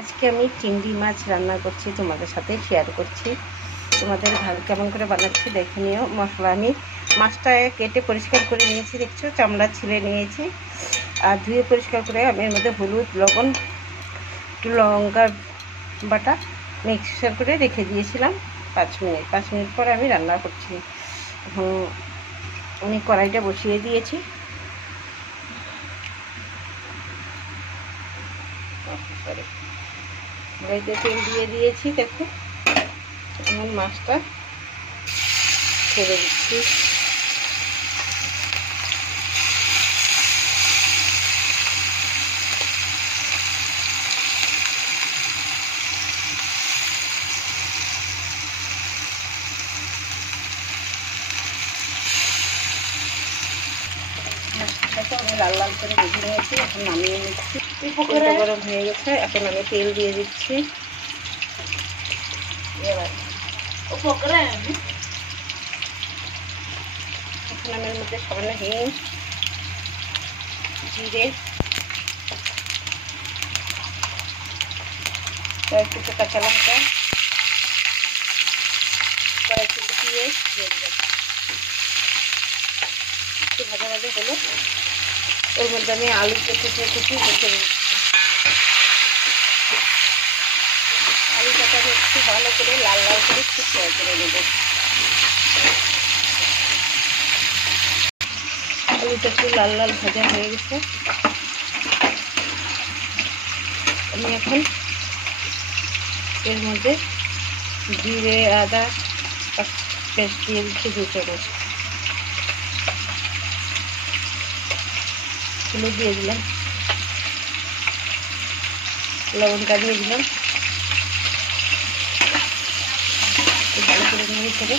আজকে আমি চিংড়ি মাছ রান্না করছি, তোমাদের সাথে শেয়ার করছি। তোমাদের ভালো কেমন করে বানাচ্ছি দেখে নিও। মশলা আমি মাছটা কেটে পরিষ্কার করে নিয়েছি, দেখছো চামড়া ছিলে নিয়েছি আর ধুয়ে পরিষ্কার করে আমি এর মধ্যে হলুদ লবণ একটু লঙ্কা বাটা মিক্সার করে রেখে দিয়েছিলাম 5 মিনিট পরে আমি রান্না করছি। এখন আমি কড়াইটা বসিয়ে দিয়েছি, কড়াইতে তেল দিয়ে দিয়েছি। দেখো এখন মাছটা ছেড়ে দিচ্ছি। মাছটাকে আমি লাল লাল করে ভেজে নিয়েছি, এখন নামিয়ে নিচ্ছি। তেলটা গরম হয়ে গেছে, এখন আমি তেল দিয়ে দিচ্ছি। এখন আমি এর মধ্যে সামান্য হিং, জিরে, কয়েকটুকু কাঁচা লঙ্কা, কয়েকটুকু দিয়ে দিয়ে দিলাম। একটু ভাজা ভাজা হলো, ওর মধ্যে আমি আলু কুচি রেখে দিচ্ছি। আলুটাকে আমি একটু ভালো করে লাল লাল করে একটু ফ্রাই করে নেব। আলুটা একটু লাল লাল ভাজা হয়ে গেছে, আমি এখন এর মধ্যে জিরে আদা পেস্ট দিয়ে দিচ্ছি 2 চামচ। হলুদ দিয়ে দিলাম, লবণটা দিয়ে দিলাম, ভালো করে নেড়ে ছেড়ে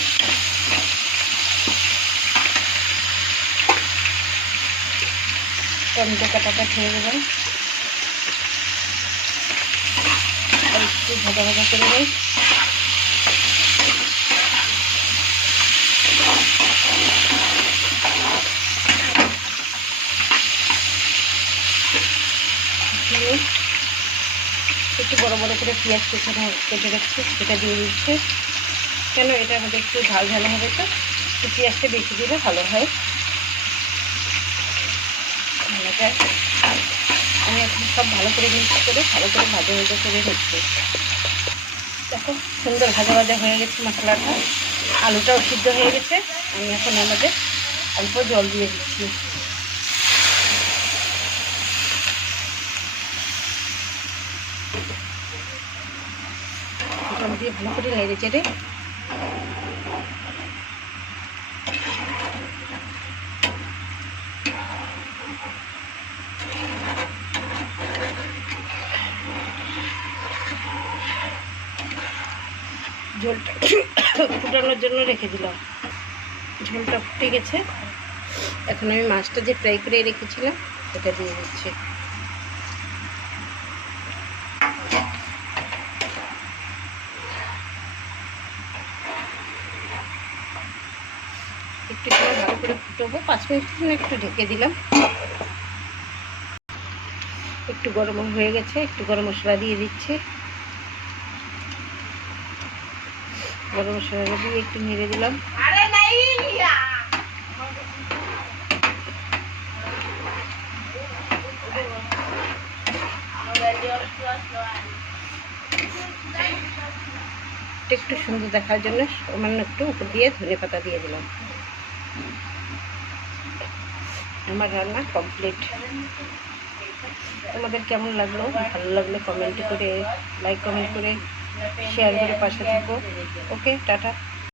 টমেটো কাটাটা ছেড়ে দেবেন আর একটু ভাজা ভাজা করে দেবেন। একটু বড় বড় করে পেঁয়াজ কেটে রাখছি, সেটা দিয়ে দিচ্ছে। কেন এটা আমাদের একটু ঝাল ঝাল হবে, তো একটু পেঁয়াজটা বেশি দিলে ভালো হয়। আমি এখন সব ভালো করে মিক্স করে ভালো করে ভাজা ভাজা করে নিচ্ছি। দেখো সুন্দর ভাজা ভাজা হয়ে গেছে মশলাটা, আলুটাও সিদ্ধ হয়ে গেছে। আমি এখন এর মধ্যে অল্প জল দিয়ে দিচ্ছি। জল দিয়ে ভালো করে নেড়ে চেড়ে ঝোলটা ফুটানোর জন্য রেখে দিলাম। ঝোলটা ফুটে গেছে, এখন আমি মাছটা যে ফ্রাই করে রেখেছিলাম সেটা দিয়ে দিচ্ছি। একটু সময় ভালো করে ফুটাবো, 5 মিনিট একটু ঢেকে দিলাম। একটু গরম হয়ে গেছে, একটু গরম মশলা দিয়ে দিচ্ছি। গরম মশলা দিয়ে একটু নেড়ে দিলাম। একটু সুন্দর দেখার জন্য সামান্য একটু উপর দিয়ে ধনেপাতা দিয়ে দিলাম। আমার রান্না কমপ্লিট। তোমাদের কেমন লাগলো? ভালো লাগলে কমেন্ট করে, লাইক কমেন্ট করে, শেয়ার করে পাশে থাকো। ওকে, টাটা।